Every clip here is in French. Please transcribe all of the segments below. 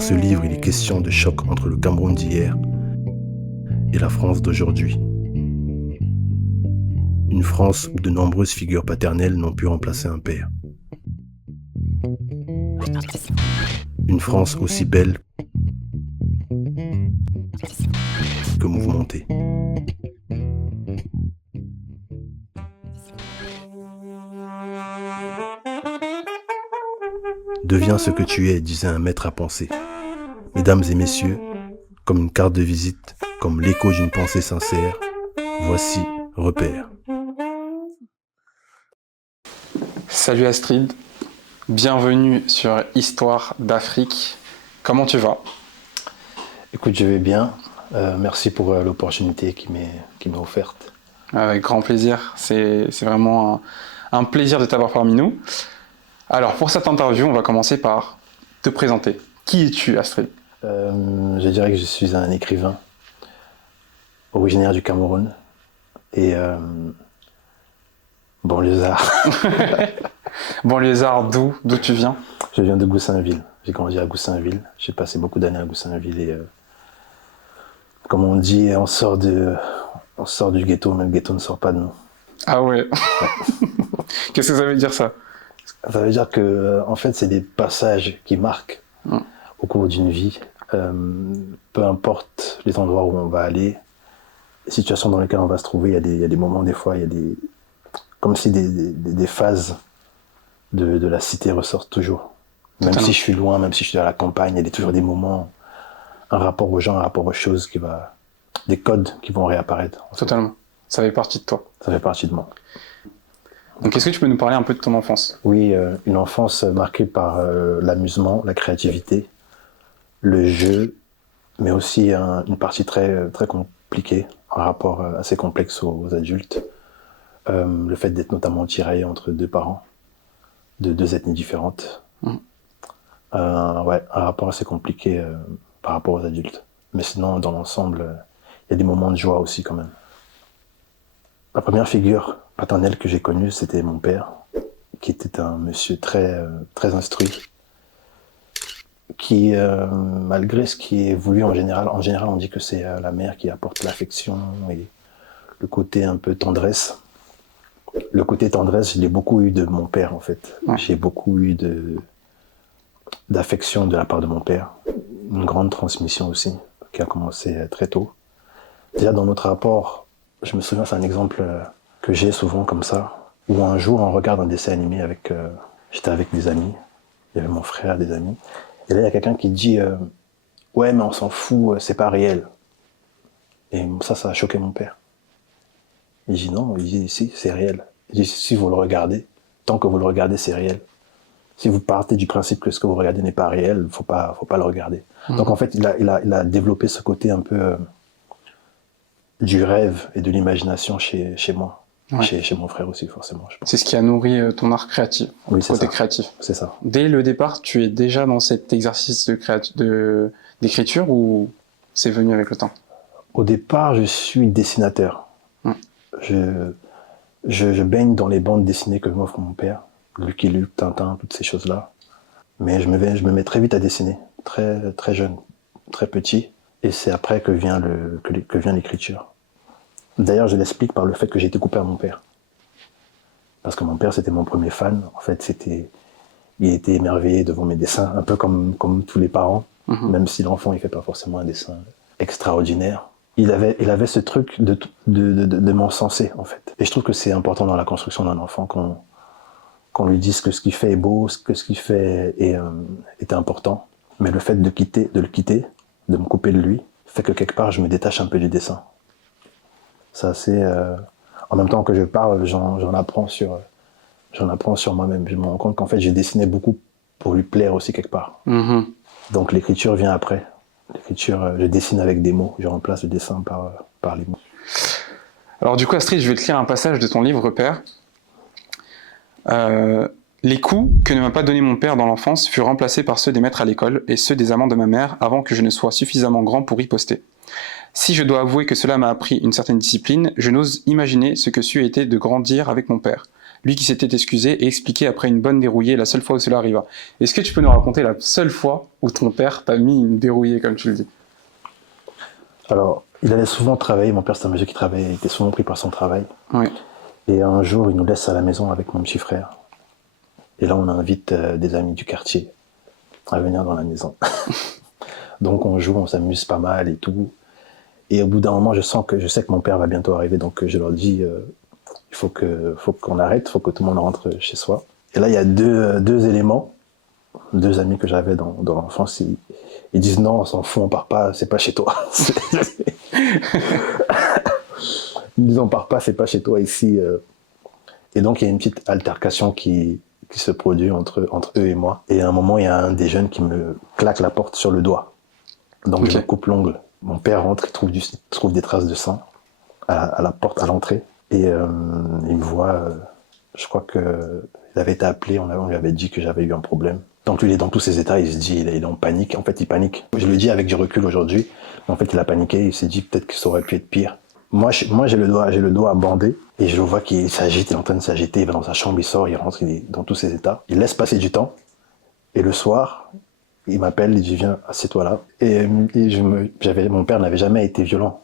Dans ce livre, il est question de choc entre le Cameroun d'hier et la France d'aujourd'hui. Une France où de nombreuses figures paternelles n'ont pu remplacer un père. Une France aussi belle que mouvementée. Deviens ce que tu es, disait un maître à penser. Mesdames et messieurs, comme une carte de visite, comme l'écho d'une pensée sincère, voici Repère. Salut Astrid, bienvenue sur Histoire d'Afrique. Comment tu vas? Écoute, je vais bien. Merci pour l'opportunité qui m'est offerte. Avec grand plaisir, c'est vraiment un plaisir de t'avoir parmi nous. Alors pour cette interview, on va commencer par te présenter. Qui es-tu, Astrid? Je dirais que je suis un écrivain originaire du Cameroun et banlieusard. Banlieusard, d'où tu viens? Je viens de Goussainville. J'ai grandi à Goussainville. J'ai passé beaucoup d'années à Goussainville et comme on dit, on sort du ghetto, mais le ghetto ne sort pas de nous. Ah ouais. Qu'est-ce que ça veut dire ça? Ça veut dire que en fait, c'est des passages qui marquent au cours d'une vie. Peu importe les endroits où on va aller, les situations dans lesquelles on va se trouver, il y a des moments, des fois, il y a des comme si des phases de la cité ressortent toujours. Même si je suis loin, même si je suis à la campagne, il y a toujours des moments, un rapport aux gens, un rapport aux choses des codes qui vont réapparaître. Totalement. Ça fait partie de toi. Ça fait partie de moi. Donc est-ce que tu peux nous parler un peu de ton enfance? Oui, une enfance marquée par l'amusement, la créativité, le jeu, mais aussi une partie très, très compliquée, un rapport assez complexe aux adultes. Le fait d'être notamment tiraillé entre deux parents, de deux ethnies différentes. Ouais, un rapport assez compliqué par rapport aux adultes. Mais sinon, dans l'ensemble, il y a des moments de joie aussi quand même. La première figure paternelle que j'ai connue, c'était mon père, qui était un monsieur très, très instruit, qui, malgré ce qui est voulu en général, on dit que c'est la mère qui apporte l'affection et le côté un peu tendresse. Le côté tendresse, je l'ai beaucoup eu de mon père, en fait. Ouais. J'ai beaucoup eu d'affection de la part de mon père. Une grande transmission aussi, qui a commencé très tôt. Déjà, dans notre rapport, je me souviens, c'est un exemple que j'ai souvent comme ça, où un jour, on regarde un dessin animé j'étais avec des amis, il y avait mon frère, des amis, et là, il y a quelqu'un qui dit « Ouais, mais on s'en fout, c'est pas réel. » Et ça a choqué mon père. Il dit non, il dit si, c'est réel. Il dit si vous le regardez, tant que vous le regardez, c'est réel. Si vous partez du principe que ce que vous regardez n'est pas réel, faut pas le regarder. Donc en fait, il a développé ce côté un peu du rêve et de l'imagination chez moi, ouais. chez mon frère aussi forcément. C'est ce qui a nourri ton art créatif, oui, côté créatif. C'est ça. Dès le départ, tu es déjà dans cet exercice d'écriture ou c'est venu avec le temps? Au départ, je suis dessinateur. Je baigne dans les bandes dessinées que m'offre mon père, Lucky Luke, Tintin, toutes ces choses-là. Mais je me mets très vite à dessiner, très, très jeune, très petit. Et c'est après que vient l'écriture. D'ailleurs, je l'explique par le fait que j'ai été coupé à mon père. Parce que mon père, c'était mon premier fan. En fait, il était émerveillé devant mes dessins, un peu comme tous les parents, même si l'enfant, il fait pas forcément un dessin extraordinaire. Il avait ce truc de m'encenser, en fait. Et je trouve que c'est important dans la construction d'un enfant qu'on lui dise que ce qu'il fait est beau, que ce qu'il fait est important. Mais le fait de le quitter, de me couper de lui, fait que quelque part, je me détache un peu du dessin. C'est assez... En même temps que je parle, j'en apprends sur moi-même. Je me rends compte qu'en fait, j'ai dessiné beaucoup pour lui plaire aussi quelque part. Donc l'écriture vient après. L'écriture, je dessine avec des mots, je remplace le dessin par les mots. Alors du coup, Astrid, je vais te lire un passage de ton livre Repère. Les coups que ne m'a pas donné mon père dans l'enfance furent remplacés par ceux des maîtres à l'école et ceux des amants de ma mère avant que je ne sois suffisamment grand pour riposter. Si je dois avouer que cela m'a appris une certaine discipline, je n'ose imaginer ce que c'eût été de grandir avec mon père. lui qui s'était excusé et expliqué après une bonne dérouillée la seule fois où cela arriva. Est-ce que tu peux nous raconter la seule fois où ton père t'a mis une dérouillée, comme tu le dis? Alors, il allait souvent travailler, mon père c'était un monsieur qui travaillait, il était souvent pris par son travail. Oui. Et un jour, il nous laisse à la maison avec mon petit frère. Et là, on invite des amis du quartier à venir dans la maison. Donc on joue, on s'amuse pas mal et tout. Et au bout d'un moment, je sais que mon père va bientôt arriver, donc je leur dis, il faut qu'on arrête, il faut que tout le monde rentre chez soi. Et là, il y a deux éléments, deux amis que j'avais dans l'enfance, ils disent non, on s'en fout, on part pas, c'est pas chez toi. Ils disent on part pas, c'est pas chez toi ici. Et donc il y a une petite altercation qui se produit entre eux et moi. Et à un moment, il y a un des jeunes qui me claque la porte sur le doigt. Donc je me coupe l'ongle. Mon père rentre, il trouve des traces de sang à la porte, à l'entrée. Et il me voit, je crois qu'il avait été appelé, on lui avait dit que j'avais eu un problème. Donc lui, il est dans tous ses états, il se dit, il est en panique. En fait, il panique. Je le dis avec du recul aujourd'hui. En fait, il a paniqué, il s'est dit peut-être que ça aurait pu être pire. Moi, j'ai le doigt bandé et je le vois qu'il s'agite, il est en train de s'agiter, il va dans sa chambre, il sort, il rentre, il est dans tous ses états. Il laisse passer du temps et le soir, il m'appelle, il dit viens, assieds-toi là. Et mon père n'avait jamais été violent.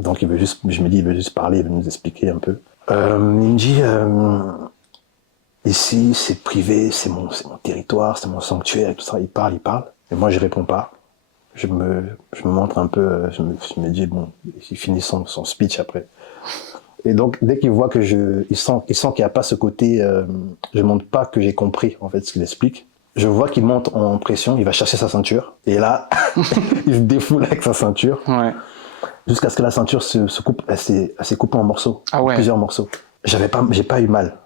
Donc je me dis, il veut juste parler, il veut nous expliquer un peu. Il me dit, ici c'est privé, c'est mon territoire, c'est mon sanctuaire et tout ça. Il parle. Et moi je réponds pas. Je me montre un peu, je me dis bon, il finit son speech après. Et donc dès qu'il voit que il sent qu'il n'y a pas ce côté, je montre pas que j'ai compris en fait ce qu'il explique. Je vois qu'il monte en pression, il va chercher sa ceinture. Et là, il se défoule avec sa ceinture. Ouais. Jusqu'à ce que la ceinture se coupe, elle s'est coupée en morceaux. Ah ouais. Plusieurs morceaux. J'ai pas eu mal.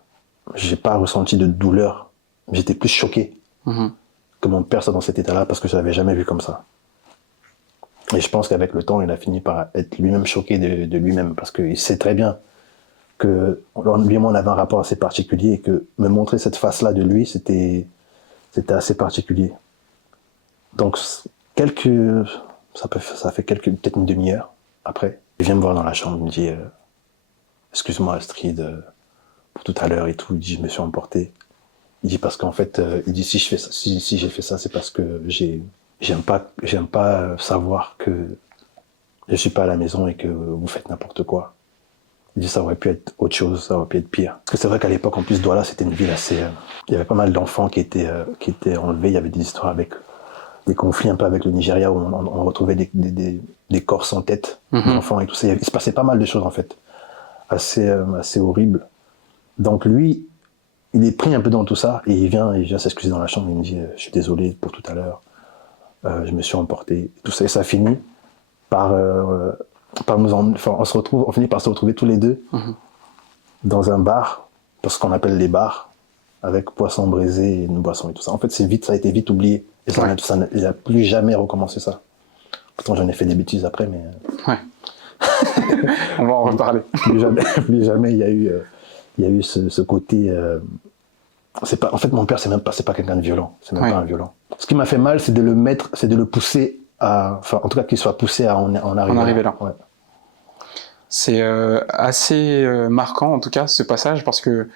J'ai pas ressenti de douleur. J'étais plus choqué que mon père soit dans cet état-là parce que je l'avais jamais vu comme ça. Et je pense qu'avec le temps, il a fini par être lui-même choqué de lui-même parce qu'il sait très bien que lui et moi, on avait un rapport assez particulier et que me montrer cette face-là de lui, c'était assez particulier. Donc, ça fait peut-être une demi-heure après. Il vient me voir dans la chambre, il me dit excuse-moi Astrid pour tout à l'heure et tout. Il dit je me suis emporté. Il dit parce qu'en fait, il dit si j'ai fait ça, c'est parce que j'aime pas savoir que je suis pas à la maison et que vous faites n'importe quoi. Il dit ça aurait pu être autre chose, ça aurait pu être pire. Parce que c'est vrai qu'à l'époque, en plus, Douala, c'était une ville assez... il y avait pas mal d'enfants qui étaient enlevés. Il y avait des histoires avec des conflits un peu avec le Nigeria où on retrouvait des corps sans tête d'enfants et tout ça. Il se passait pas mal de choses, en fait. Assez horribles. Donc lui, il est pris un peu dans tout ça et il vient s'excuser dans la chambre. Il me dit je suis désolé pour tout à l'heure. Je me suis emporté. Tout ça, et ça finit par... on finit par se retrouver tous les deux dans un bar, parce qu'on appelle les bars, avec poisson braisé et une boisson et tout ça. En fait, ça a été vite oublié. Et il n'a plus jamais recommencé ça. Pourtant, j'en ai fait des bêtises après, mais... Ouais. On va en reparler. Plus jamais il y a eu ce côté... en fait, mon père, c'est pas quelqu'un de violent. C'est même pas un violent. Ce qui m'a fait mal, c'est de le pousser en tout cas, qu'il soit poussé à en arriver là. Ouais. C'est assez marquant, en tout cas, ce passage, parce que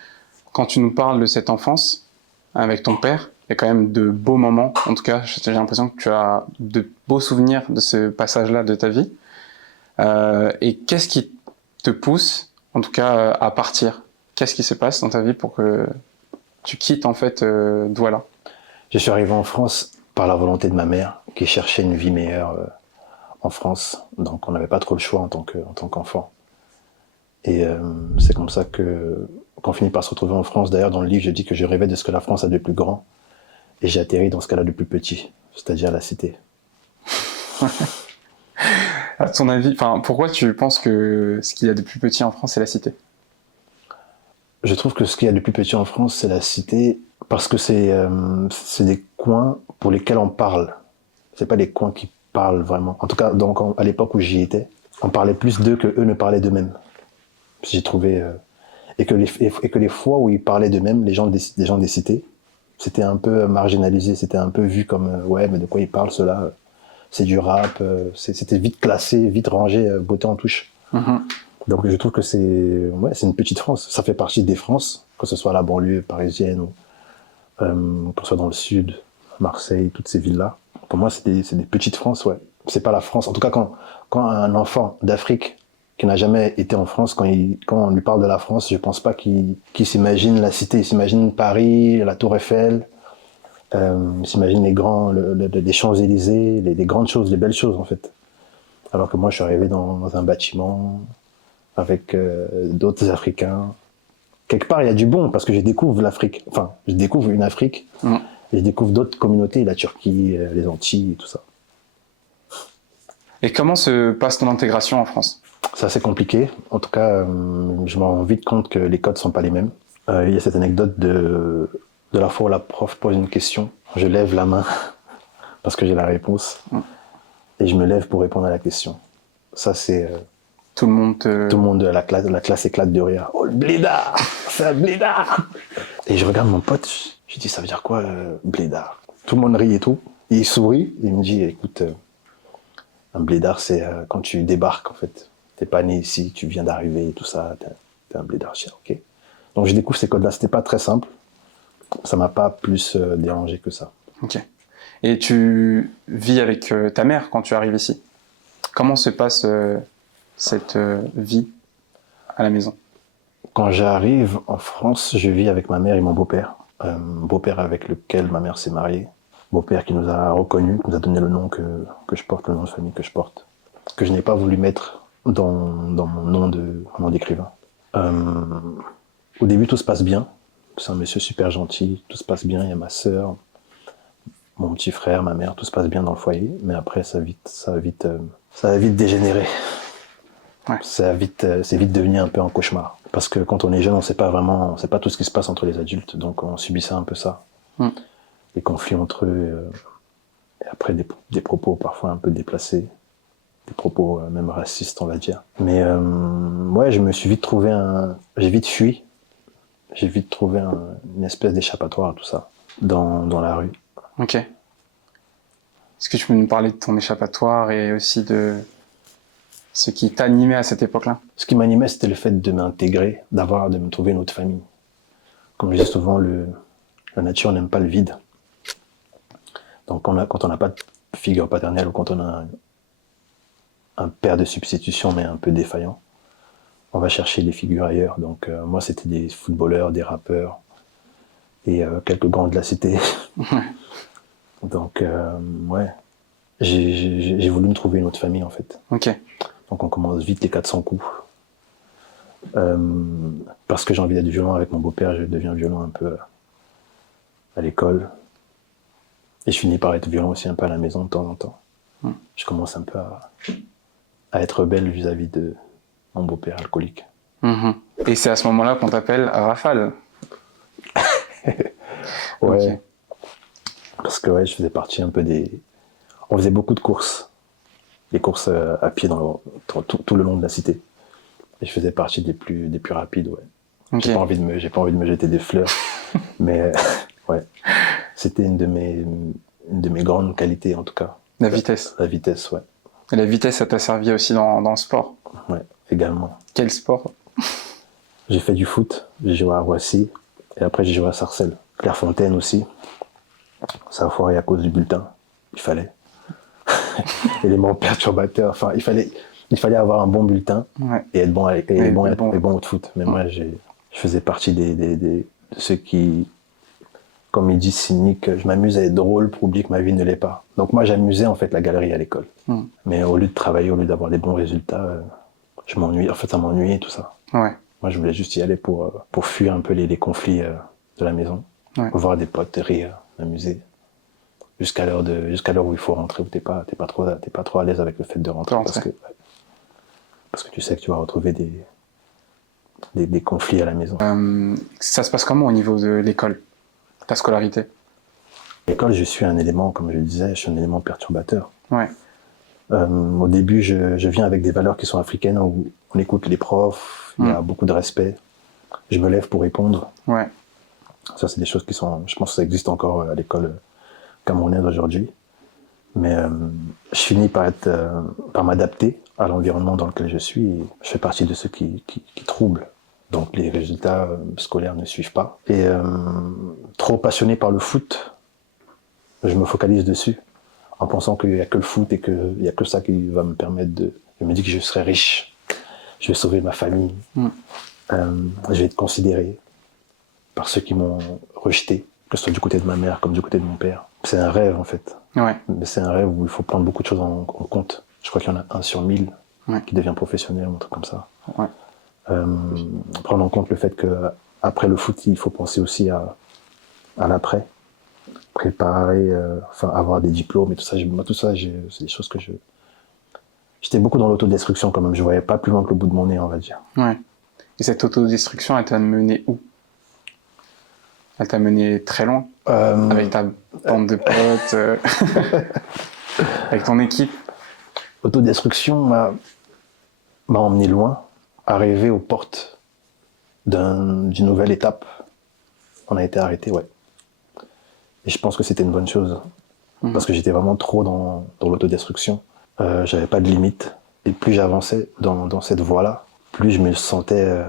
quand tu nous parles de cette enfance avec ton père, il y a quand même de beaux moments. En tout cas, j'ai l'impression que tu as de beaux souvenirs de ce passage-là de ta vie. Et qu'est-ce qui te pousse, en tout cas, à partir? Qu'est-ce qui se passe dans ta vie pour que tu quittes, en fait, Douala? Je suis arrivé en France par la volonté de ma mère, qui cherchait une vie meilleure en France. Donc on n'avait pas trop le choix en tant qu'enfant. Et c'est comme ça qu'on finit par se retrouver en France. D'ailleurs, dans le livre, je dis que je rêvais de ce que la France a de plus grand. Et j'ai atterri dans ce qu'elle a de plus petit, c'est-à-dire la cité. À ton avis, pourquoi tu penses que ce qu'il y a de plus petit en France, c'est la cité? Je trouve que ce qu'il y a de plus petit en France, c'est la cité, parce que c'est des coins pour lesquels on parle. C'est pas des coins qui parlent vraiment. En tout cas, donc à l'époque où j'y étais, on parlait plus d'eux que eux ne parlaient d'eux-mêmes. J'ai trouvé et que les fois où ils parlaient d'eux-mêmes, les gens des cités, c'était un peu marginalisé, c'était un peu vu comme ouais, mais de quoi ils parlent ceux-là? C'est du rap, c'était vite classé, vite rangé, beauté en touche. Donc je trouve que c'est une petite France. Ça fait partie des France, que ce soit à la banlieue parisienne ou qu'on soit dans le sud, Marseille, toutes ces villes-là. Pour moi, c'est des petites France, ouais. C'est pas la France. En tout cas, quand un enfant d'Afrique qui n'a jamais été en France, quand on lui parle de la France, je pense pas qu'il s'imagine la cité. Il s'imagine Paris, la Tour Eiffel, il s'imagine les Champs-Élysées, les grandes choses, les belles choses, en fait. Alors que moi, je suis arrivé dans un bâtiment avec d'autres Africains. Quelque part, il y a du bon, parce que je découvre l'Afrique. Enfin, je découvre une Afrique, et je découvre d'autres communautés, la Turquie, les Antilles, et tout ça. Et comment se passe ton intégration en France? C'est assez compliqué. En tout cas, je me rends vite compte que les codes sont pas les mêmes. Il y a cette anecdote de la fois où la prof pose une question. Je lève la main parce que j'ai la réponse. Et je me lève pour répondre à la question. Ça, c'est... Tout le monde Tout le monde de la classe éclate de rire. Oh, le blédard! C'est un blédard! Et je regarde mon pote, je dis, ça veut dire quoi, blédard? Tout le monde rit et tout. Et il sourit, et il me dit, écoute, un blédard, c'est quand tu débarques, en fait. T'es pas né ici, tu viens d'arriver et tout ça, t'es un blédard. Je dis, ok. Donc je découvre ces codes-là, c'était pas très simple. Ça m'a pas plus dérangé que ça. Ok. Et tu vis avec ta mère quand tu arrives ici. Comment se passe cette vie à la maison? Quand j'arrive en France, je vis avec ma mère et mon beau-père. Beau-père avec lequel ma mère s'est mariée. Beau-père qui nous a reconnus, qui nous a donné le nom que je porte, le nom de famille que je porte. Que je n'ai pas voulu mettre dans mon nom d'écrivain. Au début, tout se passe bien. C'est un monsieur super gentil, tout se passe bien. Il y a ma sœur, mon petit frère, ma mère, tout se passe bien dans le foyer. Mais après, ça va vite dégénérer. Ouais. C'est vite devenu un peu un cauchemar. Parce que quand on est jeune, on sait pas tout ce qui se passe entre les adultes. Donc on subissait un peu ça. Les conflits entre eux. Et après, des propos parfois un peu déplacés. Des propos même racistes, on va dire. Mais ouais, j'ai vite fui. J'ai vite trouvé une espèce d'échappatoire à tout ça, dans la rue. Ok. Est-ce que tu peux nous parler de ton échappatoire et aussi de ce qui t'animait à cette époque-là? Ce qui m'animait, c'était le fait de m'intégrer, de me trouver une autre famille. Comme je dis souvent, la nature n'aime pas le vide. Donc quand on n'a pas de figure paternelle ou quand on a un père de substitution mais un peu défaillant, on va chercher des figures ailleurs. Donc moi, c'était des footballeurs, des rappeurs et quelques grands de la cité. Donc ouais, j'ai voulu me trouver une autre famille en fait. Ok. Donc on commence vite les 400 coups. Parce que j'ai envie d'être violent avec mon beau-père, je deviens violent un peu à l'école. Et je finis par être violent aussi un peu à la maison de temps en temps. Je commence un peu à être rebelle vis-à-vis de mon beau-père alcoolique. Et c'est à ce moment-là qu'on t'appelle Rafale. Ouais. Okay. Parce que ouais, je faisais partie un peu On faisait beaucoup de courses. Des courses à pied tout le long de la cité. Et je faisais partie des plus rapides, ouais. Okay. J'ai pas envie de me jeter des fleurs. Mais ouais. C'était une de mes grandes qualités, en tout cas. La vitesse. La vitesse, ouais. Et la vitesse, ça t'a servi aussi dans le sport? Ouais, également. Quel sport? J'ai fait du foot, j'ai joué à Roissy, et après j'ai joué à Sarcelles. Clairefontaine aussi. Ça a foiré à cause du bulletin. Il fallait. Élément perturbateur. Enfin, il fallait avoir un bon bulletin et être bon au foot. Mais moi, je faisais partie de ceux qui, comme ils disent cyniques, je m'amuse à être drôle pour oublier que ma vie ne l'est pas. Donc moi, j'amusais en fait la galerie à l'école. Mais au lieu de travailler, au lieu d'avoir des bons résultats, je m'ennuyais. En fait, ça m'ennuyait tout ça. Ouais. Moi, je voulais juste y aller pour fuir un peu les conflits de la maison, voir des potes, rire, m'amuser. Jusqu'à l'heure où il faut rentrer, où t'es pas trop à l'aise avec le fait de rentrer parce que tu sais que tu vas retrouver des conflits à la maison. Ça se passe comment au niveau de l'école, ta scolarité? L'école, je suis un élément, comme je le disais, je suis un élément perturbateur. Ouais. Au début, je viens avec des valeurs qui sont africaines, où on écoute les profs, il y a beaucoup de respect. Je me lève pour répondre. Ouais. Ça, c'est des choses qui sont, je pense que ça existe encore à l'école camerounaise aujourd'hui. Mais je finis par m'adapter à l'environnement dans lequel je suis. Et je fais partie de ceux qui troublent Donc les résultats scolaires ne suivent pas. Et trop passionné par le foot, je me focalise dessus en pensant qu'il n'y a que le foot et qu'il n'y a que ça qui va me permettre de... Je me dis que je serai riche, je vais sauver ma famille, je vais être considéré par ceux qui m'ont rejeté, que ce soit du côté de ma mère comme du côté de mon père. C'est un rêve en fait. Ouais. Mais c'est un rêve où il faut prendre beaucoup de choses en compte. Je crois qu'il y en a 1 sur 1000 qui devient professionnel, un truc comme ça. Ouais. Prendre en compte le fait qu'après le foot, il faut penser aussi à l'après. Préparer, avoir des diplômes et tout ça. Moi, tout ça, c'est des choses que j'étais beaucoup dans l'autodestruction quand même. Je voyais pas plus loin que le bout de mon nez, on va dire. Ouais. Et cette autodestruction, elle t'a mené où? Elle t'a mené très loin? Avec ta bande de potes, avec ton équipe? Autodestruction m'a emmené loin, arrivé aux portes d'une nouvelle étape. On a été arrêté, ouais. Et je pense que c'était une bonne chose. Parce que j'étais vraiment trop dans l'autodestruction. J'avais pas de limite. Et plus j'avançais dans cette voie-là, plus je me sentais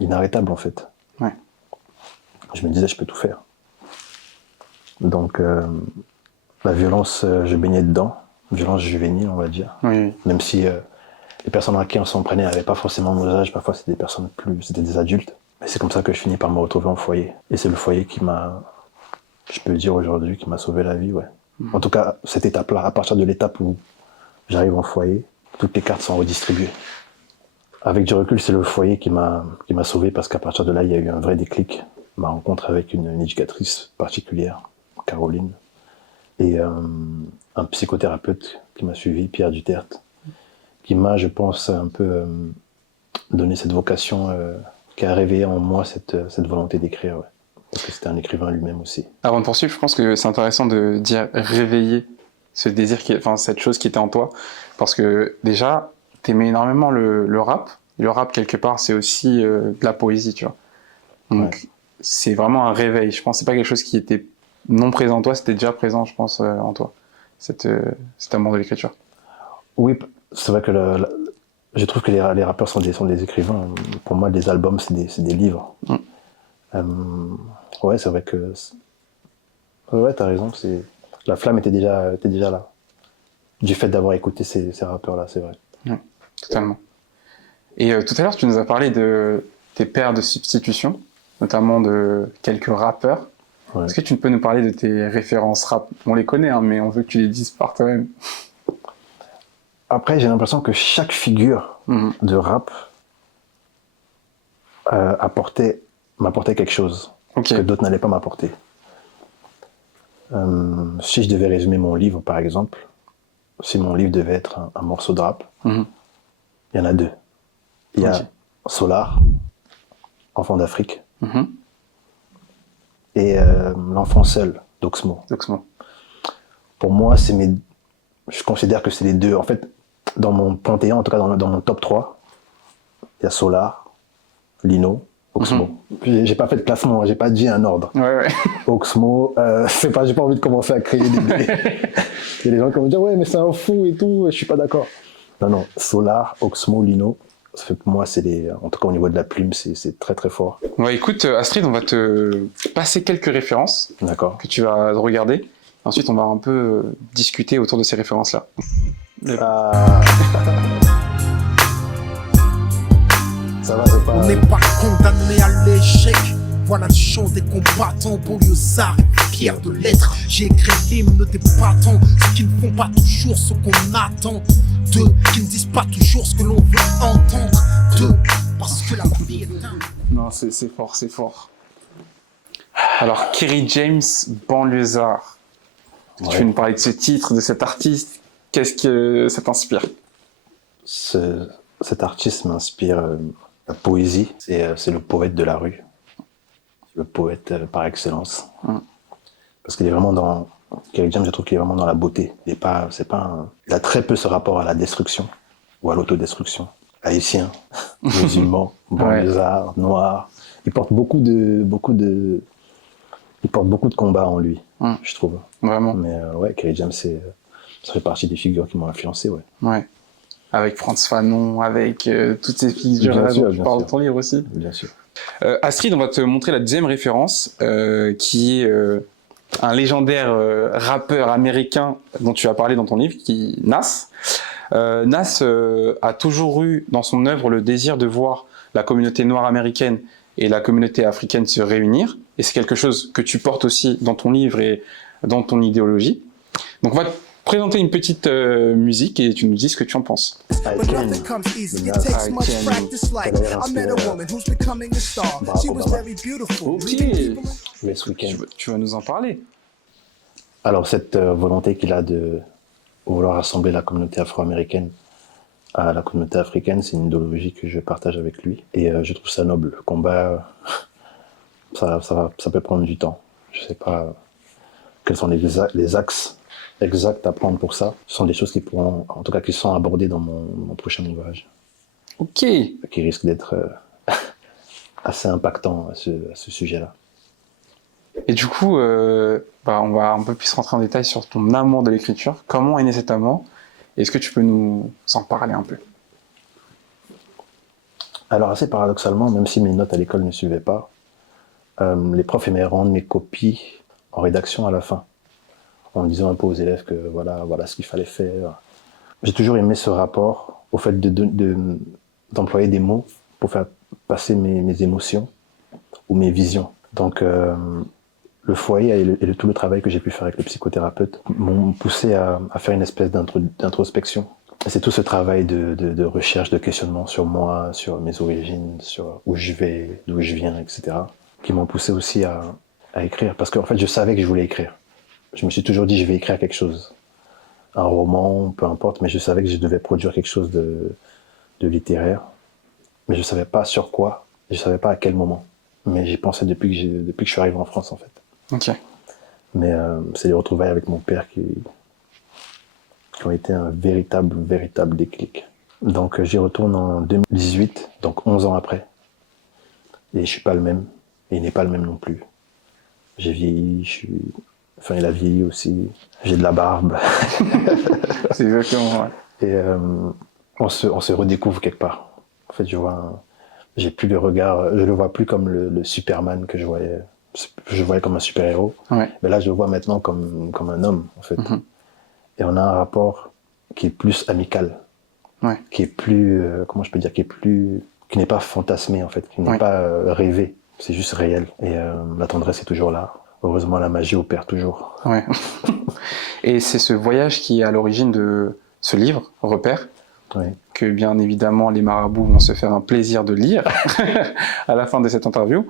inarrêtable, en fait. Ouais. Je me disais, je peux tout faire. Donc, la violence, je baignais dedans. Violence juvénile, on va dire. Oui. Même si les personnes à qui on s'en prenait n'avaient pas forcément nos âges. Parfois, c'était des personnes c'était des adultes. Mais c'est comme ça que je finis par me retrouver en foyer. Et c'est le foyer qui m'a... Je peux dire aujourd'hui qu'il m'a sauvé la vie, ouais. En tout cas, cette étape-là, à partir de l'étape où j'arrive en foyer, toutes les cartes sont redistribuées. Avec du recul, c'est le foyer qui m'a sauvé parce qu'à partir de là, il y a eu un vrai déclic. Ma rencontre avec une éducatrice particulière, Caroline, et un psychothérapeute qui m'a suivi, Pierre Duterte, qui m'a, je pense, un peu donné cette vocation, qui a réveillé en moi cette volonté d'écrire, ouais. Parce que c'était un écrivain lui-même aussi. Avant de poursuivre, je pense que c'est intéressant de dire réveiller ce désir, cette chose qui était en toi. Parce que déjà, t'aimais énormément le rap. Le rap, quelque part, c'est aussi de la poésie, tu vois. Donc, c'est vraiment un réveil. Je pense que c'est pas quelque chose qui était non présent en toi, c'était déjà présent, je pense, en toi. Cet amour de l'écriture. Oui, c'est vrai que je trouve que les rappeurs sont des écrivains. Pour moi, les albums, c'est des livres. Ouais, c'est vrai que... Ouais, t'as raison, la flamme était déjà là. Du fait d'avoir écouté ces rappeurs-là, c'est vrai. Ouais, totalement. Et tout à l'heure, tu nous as parlé de tes pairs de substitution, notamment de quelques rappeurs. Ouais. Est-ce que tu peux nous parler de tes références rap? On les connaît, hein, mais on veut que tu les dises par toi-même. Après, j'ai l'impression que chaque figure de rap m'apportait quelque chose que d'autres n'allaient pas m'apporter. Si je devais résumer mon livre, par exemple, si mon livre devait être un morceau de rap, il y en a 2. Il y a Solar, Enfant d'Afrique, et L'Enfant Seul, d'Oxmo. Pour moi, je considère que c'est les 2. En fait, dans mon panthéon, en tout cas dans mon top 3, il y a Solar, Lino, Oxmo. J'ai pas fait de classement, j'ai pas dit un ordre. Ouais. Oxmo, j'ai pas envie de commencer à créer des... Il y a des gens qui vont me dire, ouais, mais c'est un fou et tout, je suis pas d'accord. Non, Solar, Oxmo, Lino, pour moi, en tout cas au niveau de la plume, c'est très très fort. Ouais, écoute, Astrid, on va te passer quelques références que tu vas regarder. Ensuite, on va un peu discuter autour de ces références-là. Ça va, c'est pas... On n'est pas condamné à l'échec. Voilà le chant des combattants, banlieusards et fiers de l'être. J'ai écrit l'hymne des battants, ceux qui ne font pas toujours ce qu'on attend d'eux, qui ne disent pas toujours ce que l'on veut entendre d'eux, parce que la vie est un... Non, c'est fort. Alors, Kerry James, banlieusard. Ouais. Tu veux nous parler de ce titre, de cet artiste? Qu'est-ce que ça t'inspire? Cet artiste m'inspire la poésie. C'est le poète de la rue. Le poète par excellence. Parce qu'il est vraiment dans... Kerry James, je trouve qu'il est vraiment dans la beauté. Il a très peu ce rapport à la destruction ou à l'autodestruction. Haïtien, musulman, banlieusard, noir. Il porte beaucoup de combats en lui, je trouve. Vraiment. Mais Kerry James, ça fait partie des figures qui m'ont influencé, ouais. avec Frantz Fanon, avec toutes ces figures Bien sûr, dont tu bien parles sûr. dans ton livre aussi. Bien sûr. Astrid, on va te montrer la deuxième référence, qui est un légendaire rappeur américain dont tu as parlé dans ton livre, qui Nas. Nas a toujours eu dans son œuvre le désir de voir la communauté noire américaine et la communauté africaine se réunir, et c'est quelque chose que tu portes aussi dans ton livre et dans ton idéologie. Donc on va te présenter une petite musique et tu nous dis ce que tu en penses. But nothing comes easy. It takes much practice. Like I met a woman who's becoming a star. She was very beautiful. Ok, Race Weekend. tu vas nous en parler. Alors, cette volonté qu'il a de vouloir rassembler la communauté afro-américaine à la communauté africaine, c'est une idéologie que je partage avec lui. Et je trouve ça noble. Le combat, ça peut prendre du temps. Je ne sais pas quels sont les axes exacts à prendre pour ça. Ce sont des choses qui pourront, en tout cas, qui sont abordées dans mon prochain ouvrage. Ok. Qui risquent d'être assez impactants à ce sujet-là. Et du coup, on va un peu plus rentrer en détail sur ton amour de l'écriture. Comment est né cet amour? Est-ce que tu peux nous en parler un peu? Alors, assez paradoxalement, même si mes notes à l'école ne suivaient pas, les profs aimaient rendre mes copies en rédaction à la fin, en disant un peu aux élèves que voilà ce qu'il fallait faire. J'ai toujours aimé ce rapport au fait d'employer des mots pour faire passer mes émotions ou mes visions. Donc, le foyer et tout le travail que j'ai pu faire avec le psychothérapeute m'ont poussé à faire une espèce d'introspection. Et c'est tout ce travail de recherche, de questionnement sur moi, sur mes origines, sur où je vais, d'où je viens, etc., qui m'ont poussé aussi à écrire. Parce qu'en fait, je savais que je voulais écrire. Je me suis toujours dit, je vais écrire quelque chose. Un roman, peu importe, mais je savais que je devais produire quelque chose de littéraire. Mais je ne savais pas sur quoi, je ne savais pas à quel moment. Mais j'y pensais depuis que je suis arrivé en France, en fait. Ok. Mais c'est les retrouvailles avec mon père qui ont été un véritable déclic. Donc j'y retourne en 2018, donc 11 ans après. Et je suis pas le même, et il n'est pas le même non plus. J'ai vieilli, il a vieilli aussi. J'ai de la barbe. C'est exactement, ouais. Et on se redécouvre quelque part. En fait, j'ai plus le regard, je le vois plus comme le Superman que je voyais comme un super-héros. Ouais. Mais là, je le vois maintenant comme un homme, en fait. Mm-hmm. Et on a un rapport qui est plus amical. Ouais. Qui est plus, comment je peux dire, qui n'est pas fantasmé, en fait, qui n'est pas rêvé. C'est juste réel. Et la tendresse est toujours là. Heureusement, la magie opère toujours. Ouais. Et c'est ce voyage qui est à l'origine de ce livre, Repères, que bien évidemment les marabouts vont se faire un plaisir de lire à la fin de cette interview.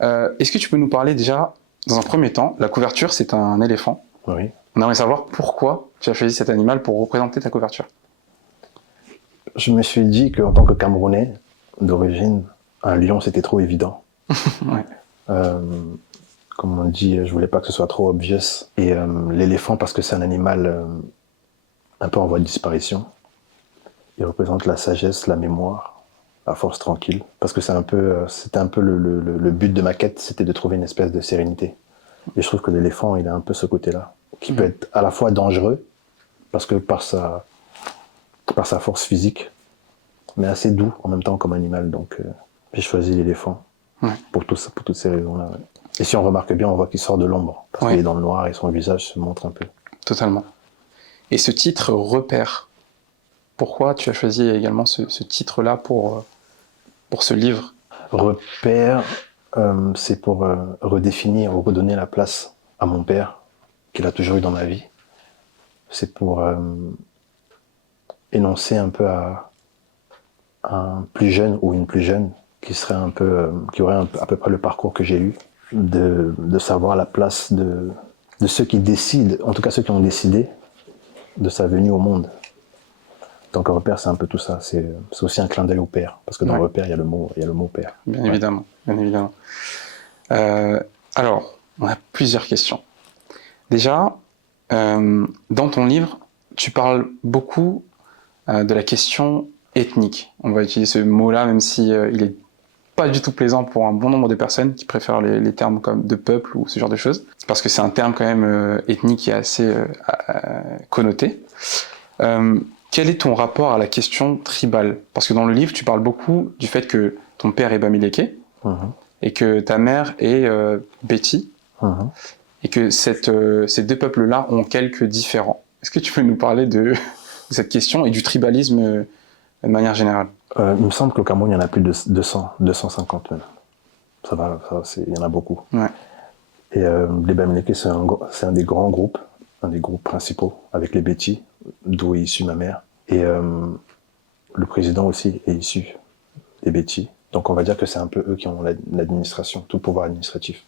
Est-ce que tu peux nous parler déjà, dans un premier temps, la couverture, c'est un éléphant. Oui. On aimerait savoir pourquoi tu as choisi cet animal pour représenter ta couverture. Je me suis dit qu'en tant que Camerounais d'origine, un lion, c'était trop évident. Ouais. Comme on dit, je voulais pas que ce soit trop obvious. Et l'éléphant, parce que c'est un animal un peu en voie de disparition. Il représente la sagesse, la mémoire, la force tranquille. Parce que c'était un peu le but de ma quête, c'était de trouver une espèce de sérénité. Et je trouve que l'éléphant, il a un peu ce côté-là, qui peut être à la fois dangereux, parce que par sa force physique, mais assez doux en même temps comme animal. Donc j'ai choisi l'éléphant pour toutes ces raisons-là. Ouais. Et si on remarque bien, on voit qu'il sort de l'ombre, parce qu'il est dans le noir et son visage se montre un peu. Totalement. Et ce titre, Repères, pourquoi tu as choisi également ce titre-là pour ce livre? Repères, c'est pour redéfinir ou redonner la place à mon père, qu'il a toujours eu dans ma vie. C'est pour énoncer un peu à un plus jeune ou une plus jeune qui aurait à peu près le parcours que j'ai eu, de savoir la place de ceux qui décident, en tout cas ceux qui ont décidé de sa venue au monde. Donc Repère, c'est un peu tout ça. C'est aussi un clin d'œil au père, parce que dans Repère, il y a le mot père. Bien évidemment, bien évidemment. Alors, on a plusieurs questions. Déjà, dans ton livre, tu parles beaucoup de la question ethnique. On va utiliser ce mot-là, même si il est pas du tout plaisant pour un bon nombre de personnes qui préfèrent les termes comme de peuple ou ce genre de choses, parce que c'est un terme quand même ethnique qui est assez connoté. quel est ton rapport à la question tribale? Parce que dans le livre, tu parles beaucoup du fait que ton père est Bamileke et que ta mère est Betty et que ces deux peuples-là ont quelques différends. Est-ce que tu peux nous parler de cette question et du tribalisme de manière générale? Il me semble qu'au Cameroun, il y en a plus de 200, 250 même. Il y en a beaucoup. Ouais. Et les Bamileke, c'est un des grands groupes, un des groupes principaux, avec les Betty, d'où est issue ma mère. Et le président aussi est issu des Betty. Donc on va dire que c'est un peu eux qui ont l'administration, tout le pouvoir administratif.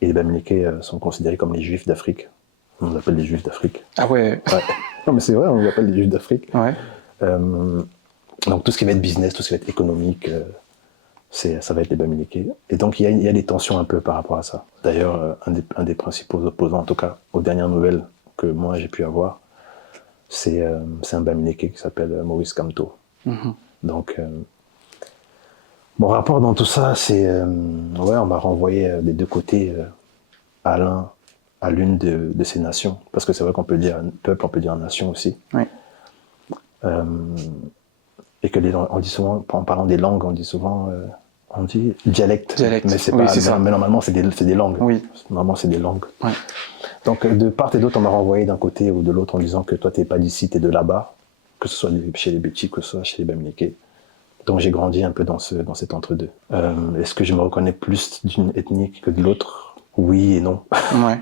Et les Bamileke sont considérés comme les Juifs d'Afrique. On les appelle les Juifs d'Afrique. Ah ouais. Non mais c'est vrai, on les appelle les Juifs d'Afrique. Ouais. Donc tout ce qui va être business, tout ce qui va être économique, ça va être les Bamileke. Et donc il y a des tensions un peu par rapport à ça. D'ailleurs, un des principaux opposants, en tout cas aux dernières nouvelles que moi j'ai pu avoir, c'est un Bamileke qui s'appelle Maurice Kamto. Donc mon rapport dans tout ça, c'est on m'a renvoyé des deux côtés à l'une de ces nations, parce que c'est vrai qu'on peut dire peuple, on peut dire nation aussi. Oui. Et que on dit souvent, en parlant des langues, on dit souvent on dit dialecte. Mais c'est oui, pas. c'est ça. Mais normalement, c'est des langues. Oui. Normalement, c'est des langues. Ouais. Donc, de part et d'autre, on m'a renvoyé d'un côté ou de l'autre en disant que toi, t'es pas d'ici, t'es de là-bas, que ce soit chez les Betty, que ce soit chez les Bamileke. Donc, j'ai grandi un peu dans cet entre-deux. Est-ce que je me reconnais plus d'une ethnie que de l'autre? Oui et non. Ouais.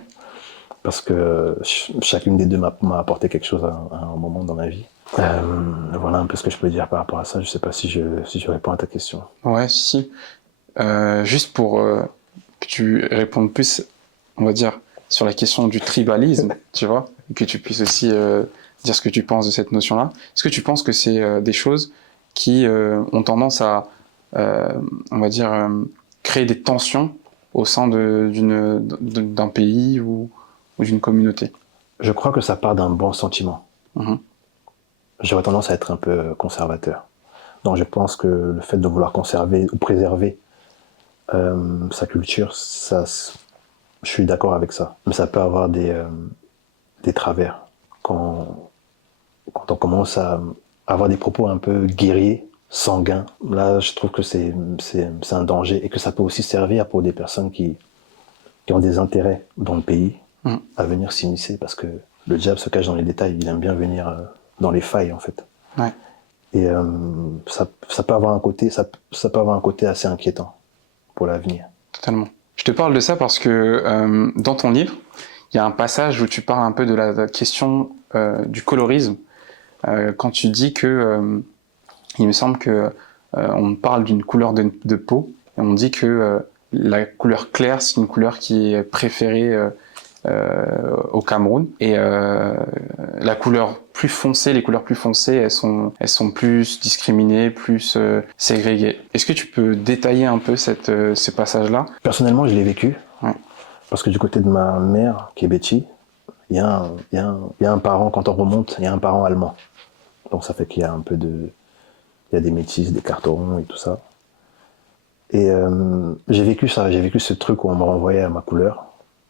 Parce que chacune des deux m'a apporté quelque chose à un moment dans ma vie. Voilà un peu ce que je peux dire par rapport à ça. Je sais pas si je réponds à ta question. Ouais, si. Juste pour que tu répondes plus, on va dire, sur la question du tribalisme, tu vois, et que tu puisses aussi dire ce que tu penses de cette notion-là. Est-ce que tu penses que c'est des choses qui ont tendance à, on va dire, créer des tensions au sein d'un pays ou d'une communauté? Je crois que ça part d'un bon sentiment. J'aurais tendance à être un peu conservateur. Donc je pense que le fait de vouloir conserver ou préserver sa culture, je suis d'accord avec ça. Mais ça peut avoir des travers. Quand on commence à avoir des propos un peu guerriers, sanguins, là je trouve que c'est un danger et que ça peut aussi servir pour des personnes qui ont des intérêts dans le pays à venir s'immiscer, parce que le diable se cache dans les détails, il aime bien venir dans les failles en fait. Ouais. Et ça peut avoir un côté assez inquiétant pour l'avenir. Totalement. Je te parle de ça parce que dans ton livre, il y a un passage où tu parles un peu de la question du colorisme, quand tu dis que il me semble que on parle d'une couleur de peau et on dit que la couleur claire c'est une couleur qui est préférée au Cameroun, et la couleur plus foncée, les couleurs plus foncées, elles sont plus discriminées, plus ségrégées. Est-ce que tu peux détailler un peu ces passages-là? Personnellement, je l'ai vécu, ouais. Parce que du côté de ma mère, qui est Betty, il y a un parent, quand on remonte, il y a un parent allemand. Donc ça fait qu'il y a il y a des métis, des carterons et tout ça. Et j'ai vécu ce truc où on me renvoyait à ma couleur,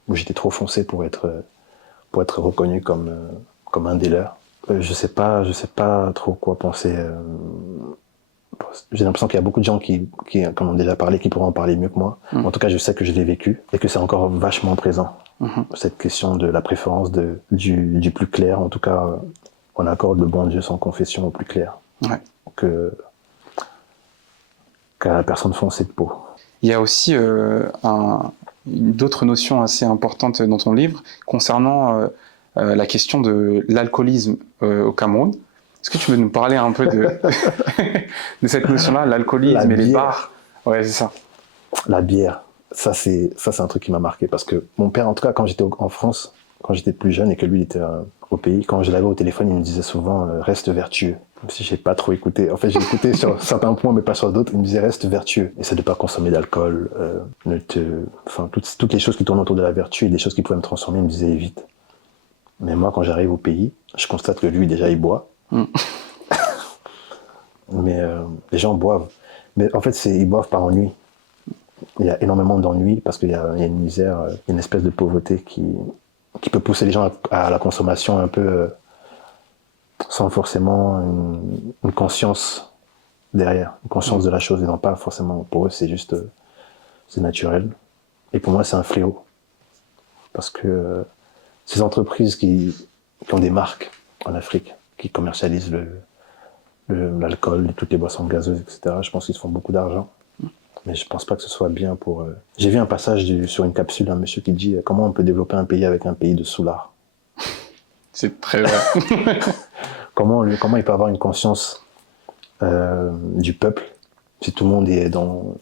où j'étais trop foncé pour être reconnu comme un des leurs. Je sais pas trop quoi penser. J'ai l'impression qu'il y a beaucoup de gens qui comme on a déjà parlé, qui pourront en parler mieux que moi. En tout cas, je sais que je l'ai vécu et que c'est encore vachement présent. Cette question de la préférence du plus clair, en tout cas, on accorde le bon Dieu sans confession au plus clair. Ouais. Qu'à la personne foncée de peau. Il y a aussi d'autres notions assez importantes dans ton livre concernant la question de l'alcoolisme au Cameroun. Est-ce que tu veux nous parler un peu de cette notion-là, l'alcoolisme et les bars? Ouais, c'est ça. La bière, ça c'est un truc qui m'a marqué, parce que mon père, en tout cas quand j'étais en France, quand j'étais plus jeune et que lui il était au pays, quand je l'avais au téléphone, il me disait souvent reste vertueux. Même si j'ai pas trop écouté. En fait, j'ai écouté sur certains points, mais pas sur d'autres. Il me disait reste vertueux. Essaie de pas consommer d'alcool. Toutes les choses qui tournent autour de la vertu et des choses qui pouvaient me transformer, il me disait évite. Mais moi, quand j'arrive au pays, je constate que lui, déjà, il boit. Mais les gens boivent. Mais en fait, ils boivent par ennui. Il y a énormément d'ennui parce qu'il y a une misère, une espèce de pauvreté qui peut pousser les gens à la consommation un peu sans forcément une conscience derrière, une conscience de la chose, et non pas forcément, pour eux c'est juste, c'est naturel. Et pour moi c'est un fléau, parce que ces entreprises qui ont des marques en Afrique, qui commercialisent l'alcool, toutes les boissons gazeuses, etc., je pense qu'ils se font beaucoup d'argent. Mais je pense pas que ce soit bien pour... J'ai vu un passage sur une capsule d'un monsieur qui dit comment on peut développer un pays avec un pays de soulards. C'est très vrai. Comment il peut avoir une conscience du peuple si tout le monde est dans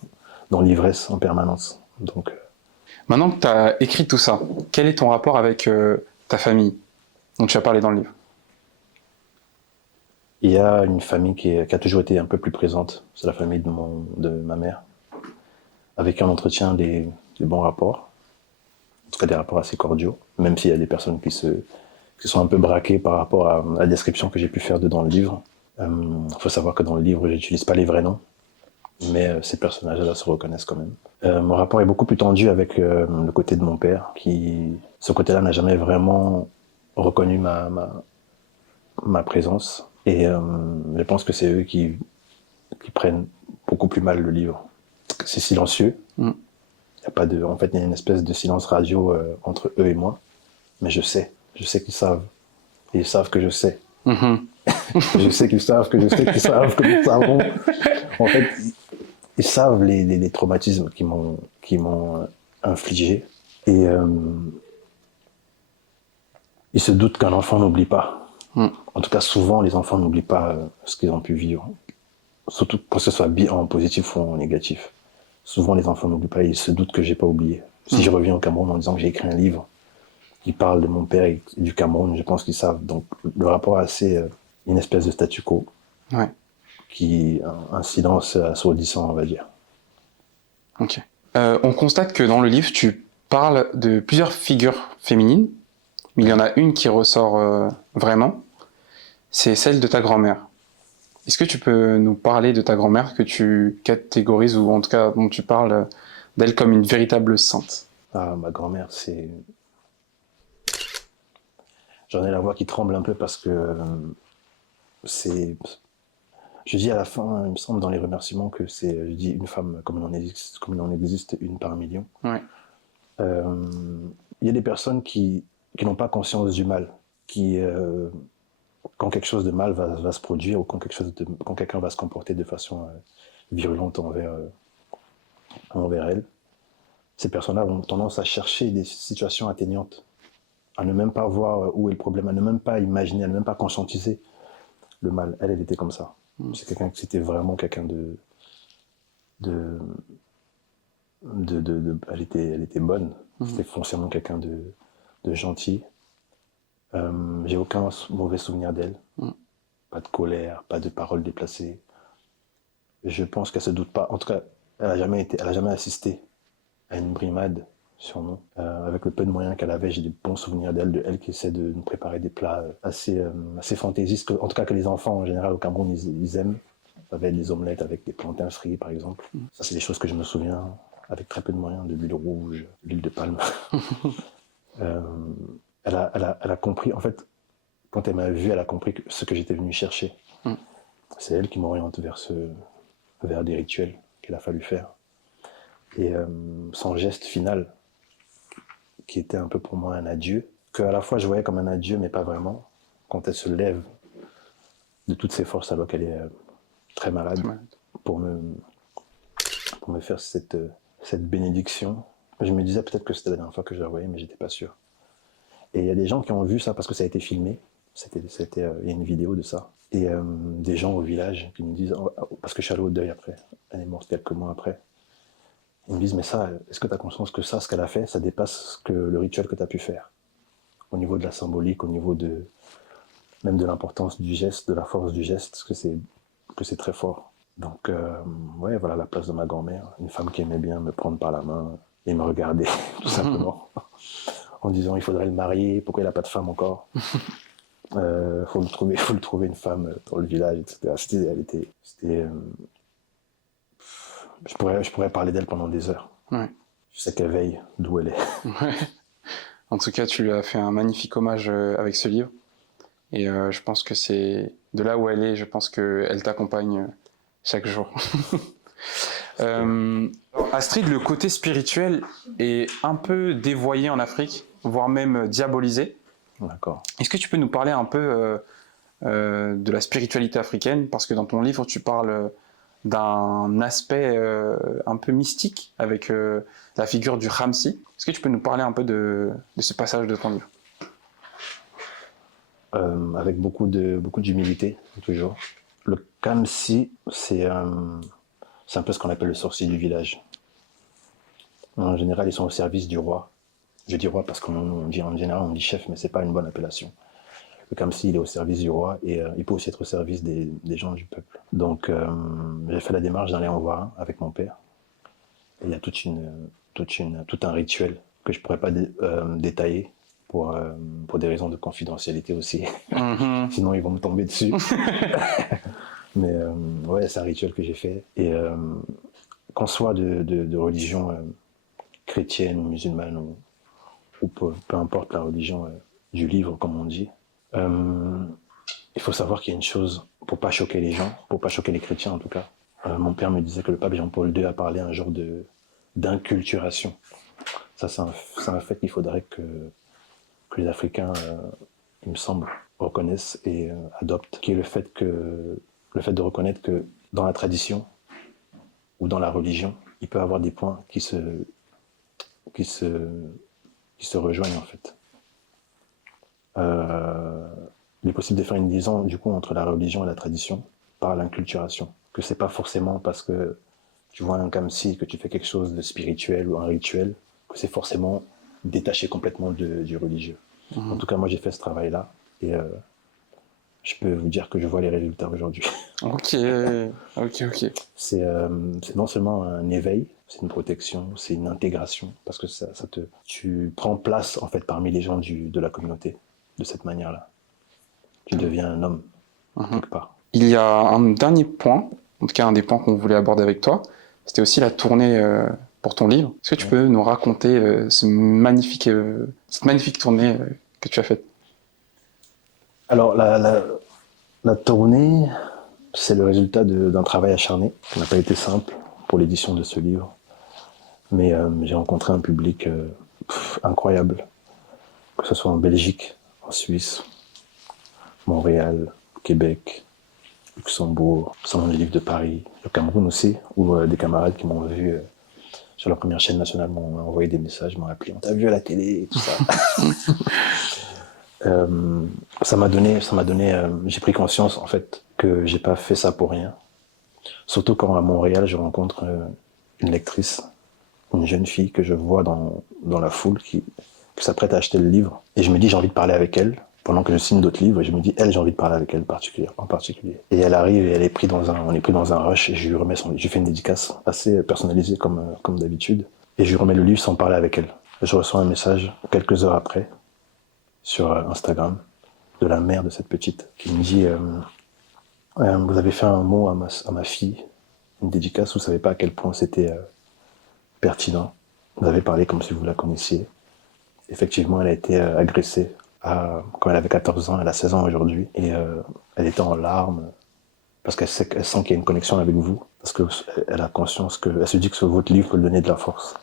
l'ivresse en permanence. Donc, Maintenant que tu as écrit tout ça, quel est ton rapport avec ta famille dont tu as parlé dans le livre? il y a une famille qui a toujours été un peu plus présente. C'est la famille de ma mère, avec qui on entretient des bons rapports, en tout cas des rapports assez cordiaux, même s'il y a des personnes qui sont un peu braquées par rapport à la description que j'ai pu faire dans le livre. Faut savoir que dans le livre, j'utilise pas les vrais noms, mais ces personnages-là se reconnaissent quand même. Mon rapport est beaucoup plus tendu avec le côté de mon père, qui, ce côté-là, n'a jamais vraiment reconnu ma présence. Et je pense que c'est eux qui prennent beaucoup plus mal le livre. C'est silencieux. Y a pas de, en fait, il y a une espèce de silence radio entre eux et moi. Mais je sais qu'ils savent. Et ils savent que je sais. Je sais qu'ils savent que je sais qu'ils savent que nous savons. En fait, ils savent les traumatismes qui m'ont infligé. Et ils se doutent qu'un enfant n'oublie pas. En tout cas, souvent, les enfants n'oublient pas ce qu'ils ont pu vivre. Surtout que ce soit en positif ou en négatif. Souvent, les enfants n'oublient pas, ils se doutent que j'ai pas oublié. Si je reviens au Cameroun en disant que j'ai écrit un livre qui parle de mon père et du Cameroun, je pense qu'ils savent. Donc, le rapport est assez une espèce de statu quo. Ouais. Qui un silence assourdissant, on va dire. Ok. On constate que dans le livre, tu parles de plusieurs figures féminines, mais il y en a une qui ressort vraiment, c'est celle de ta grand-mère. Est-ce que tu peux nous parler de ta grand-mère que tu catégorises, ou en tout cas dont tu parles d'elle comme une véritable sainte? Ah, ma grand-mère, c'est... J'en ai la voix qui tremble un peu parce que c'est... Je dis à la fin, il me semble dans les remerciements que c'est, je dis une femme comme il en existe une par million. Ouais. Il y a des personnes qui n'ont pas conscience du mal, qui, quand quelque chose de mal va se produire, ou quand quelqu'un va se comporter de façon virulente envers elle, ces personnes-là ont tendance à chercher des situations atteignantes, à ne même pas voir où est le problème, à ne même pas imaginer, à ne même pas conscientiser le mal. Elle était comme ça. C'était vraiment quelqu'un elle était bonne. C'était foncièrement quelqu'un de gentil. J'ai aucun mauvais souvenir d'elle. Pas de colère, pas de paroles déplacées. Je pense qu'elle se doute pas. En tout cas, elle a jamais assisté à une brimade sur nous. Avec le peu de moyens qu'elle avait, j'ai des bons souvenirs d'elle qui essaie de nous préparer des plats assez fantaisistes, en tout cas que les enfants en général au Cameroun ils aiment. Ça va être des omelettes avec des plantains frits par exemple. Ça c'est des choses que je me souviens avec très peu de moyens, de l'huile rouge, de l'huile de palme. Elle a compris, en fait, quand elle m'a vu, elle a compris ce que j'étais venu chercher. C'est elle qui m'oriente vers des rituels qu'il a fallu faire. Et son geste final, qui était un peu pour moi un adieu, qu'à la fois je voyais comme un adieu, mais pas vraiment, quand elle se lève de toutes ses forces alors qu'elle est très malade, pour me faire cette bénédiction. Je me disais peut-être que c'était la dernière fois que je la voyais, mais j'étais pas sûr. Et il y a des gens qui ont vu ça parce que ça a été filmé. Il y a une vidéo de ça. Et des gens au village qui me disent, parce que je suis allé au deuil après, elle est morte quelques mois après. Ils me disent, mais ça, est-ce que tu as conscience que ce qu'elle a fait, ça dépasse le rituel que tu as pu faire? Au niveau de la symbolique, au niveau même de l'importance du geste, de la force du geste, que c'est très fort. Donc, ouais, voilà la place de ma grand-mère. Une femme qui aimait bien me prendre par la main et me regarder, tout simplement. En disant, il faudrait le marier, pourquoi il n'a pas de femme encore? Faut le trouver une femme dans le village, etc. Je pourrais parler d'elle pendant des heures. Ouais. Je sais qu'elle veille d'où elle est. Ouais. En tout cas, tu lui as fait un magnifique hommage avec ce livre. Et je pense que c'est de là où elle est, je pense qu'elle t'accompagne chaque jour. Astrid, le côté spirituel est un peu dévoyé en Afrique, voire même diabolisé. D'accord. Est-ce que tu peux nous parler un peu de la spiritualité africaine? Parce que dans ton livre, tu parles d'un aspect un peu mystique avec la figure du Khamsi. Est-ce que tu peux nous parler un peu de ce passage de ton livre? Avec beaucoup d'humilité, toujours. Le Kamsi, c'est un peu ce qu'on appelle le sorcier du village. En général, ils sont au service du roi. Je dis roi parce qu'on dit en général on dit chef, mais c'est pas une bonne appellation. Le Kamsi, il est au service du roi et il peut aussi être au service des gens du peuple. Donc, j'ai fait la démarche d'aller en voir un avec mon père. Et il y a tout un rituel que je pourrais pas détailler pour des raisons de confidentialité aussi. Sinon, ils vont me tomber dessus. Mais ouais, c'est un rituel que j'ai fait. Et qu'on soit de religion chrétienne, musulmane ou peu importe la religion du livre, comme on dit, il faut savoir qu'il y a une chose, pour pas choquer les gens, pour pas choquer les chrétiens en tout cas. Mon père me disait que le pape Jean-Paul II a parlé un genre d'inculturation. Ça, c'est un fait qu'il faudrait que les Africains, il me semble, reconnaissent et adoptent, qui est le fait de reconnaître que dans la tradition ou dans la religion, il peut y avoir des points qui se rejoignent en fait. Il est possible de faire une liaison du coup entre la religion et la tradition par l'inculturation. Que c'est pas forcément parce que tu vois un kamsi, que tu fais quelque chose de spirituel ou un rituel, que c'est forcément détaché complètement du religieux. En tout cas, moi j'ai fait ce travail-là et je peux vous dire que je vois les résultats aujourd'hui. Ok. C'est non seulement un éveil, c'est une protection, c'est une intégration, parce que tu prends place en fait parmi les gens de la communauté de cette manière-là. Tu deviens un homme quelque part. Il y a un dernier point, en tout cas un des points qu'on voulait aborder avec toi, c'était aussi la tournée pour ton livre. Est-ce que tu peux nous raconter cette magnifique tournée que tu as faite? Alors la tournée, c'est le résultat d'un travail acharné qui n'a pas été simple pour l'édition de ce livre. Mais j'ai rencontré un public incroyable, que ce soit en Belgique, en Suisse, Montréal, Québec, Luxembourg, Salon du Livre de Paris, le Cameroun aussi, où des camarades qui m'ont vu sur la première chaîne nationale m'ont envoyé des messages, m'ont appelé, on t'a vu à la télé et tout ça. Ça m'a donné, j'ai pris conscience en fait que j'ai pas fait ça pour rien. Surtout quand à Montréal je rencontre une lectrice, une jeune fille que je vois dans la foule qui s'apprête à acheter le livre et je me dis j'ai envie de parler avec elle pendant que je signe d'autres livres et je me dis elle j'ai envie de parler avec elle en particulier. Et elle arrive et on est pris dans un rush et je lui remets je fais une dédicace assez personnalisée comme d'habitude et je lui remets le livre sans parler avec elle. Je reçois un message quelques heures après sur Instagram de la mère de cette petite qui me dit vous avez fait un mot à ma fille, une dédicace, vous savez pas à quel point c'était pertinent. Vous avez parlé comme si vous la connaissiez. Effectivement, elle a été agressée quand elle avait 14 ans, elle a 16 ans aujourd'hui et elle était en larmes parce qu'elle sent qu'il y a une connexion avec vous, parce qu'elle a conscience elle se dit que votre livre peut lui donner de la force.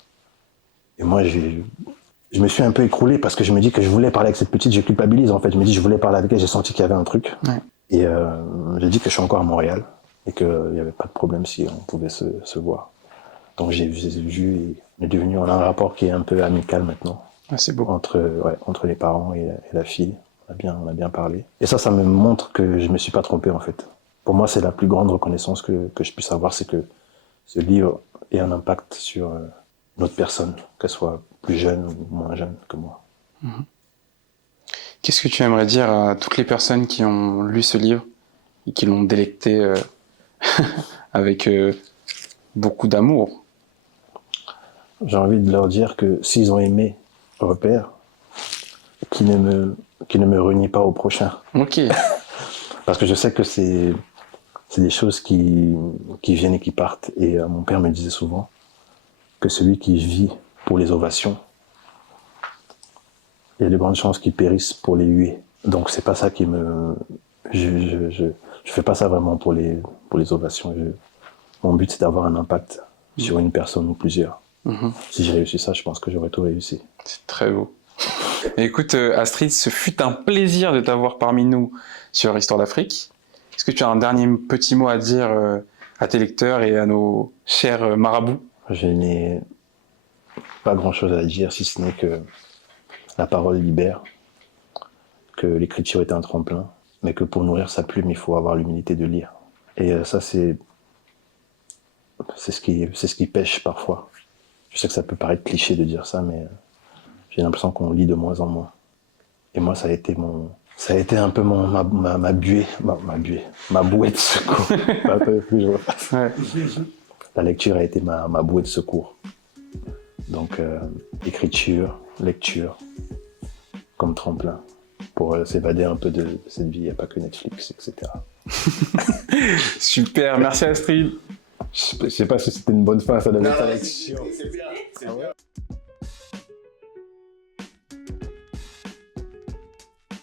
Et moi, je me suis un peu écroulé parce que je me dis que je voulais parler avec cette petite, je culpabilise en fait. Je me dis je voulais parler avec elle, j'ai senti qu'il y avait un truc. Ouais. Et j'ai dit que je suis encore à Montréal et qu'il n'y avait pas de problème si on pouvait se voir. Donc j'ai vu et on est devenu, on a un rapport qui est un peu amical maintenant. Ah, c'est beau. Entre les parents et la fille. On a bien parlé. Et ça me montre que je me suis pas trompé en fait. Pour moi, c'est la plus grande reconnaissance que je puisse avoir, c'est que ce livre ait un impact sur une autre personne, qu'elle soit plus jeune ou moins jeune que moi. Qu'est-ce que tu aimerais dire à toutes les personnes qui ont lu ce livre et qui l'ont délecté avec beaucoup d'amour? J'ai envie de leur dire que s'ils ont aimé Repère, qu'ils ne me renient pas au prochain. Ok. Parce que je sais que c'est des choses qui viennent et qui partent. Et mon père me disait souvent que celui qui vit pour les ovations, il y a de grandes chances qu'il périsse pour les huées. Donc c'est pas ça qui me... Je fais pas ça vraiment pour les ovations. Mon but, c'est d'avoir un impact sur une personne ou plusieurs. Si j'ai réussi ça, je pense que j'aurais tout réussi. C'est très beau. Écoute, Astrid, ce fut un plaisir de t'avoir parmi nous sur Histoire d'Afrique. Est-ce que tu as un dernier petit mot à dire à tes lecteurs et à nos chers marabouts? Je n'ai pas grand-chose à dire, si ce n'est que la parole libère, que l'écriture est un tremplin, mais que pour nourrir sa plume, il faut avoir l'humilité de lire. Et ça, c'est ce qui pêche parfois. Je sais que ça peut paraître cliché de dire ça, mais j'ai l'impression qu'on lit de moins en moins. Et moi, ça a été un peu ma buée, ma bouée de secours. Plus je repasse. Ouais. La lecture a été ma bouée de secours. Donc, écriture, lecture, comme tremplin, pour s'évader un peu de cette vie. Il n'y a pas que Netflix, etc. Super, merci Astrid. Je sais pas si c'était une bonne fin, ça donne sa lecture. C'est bien.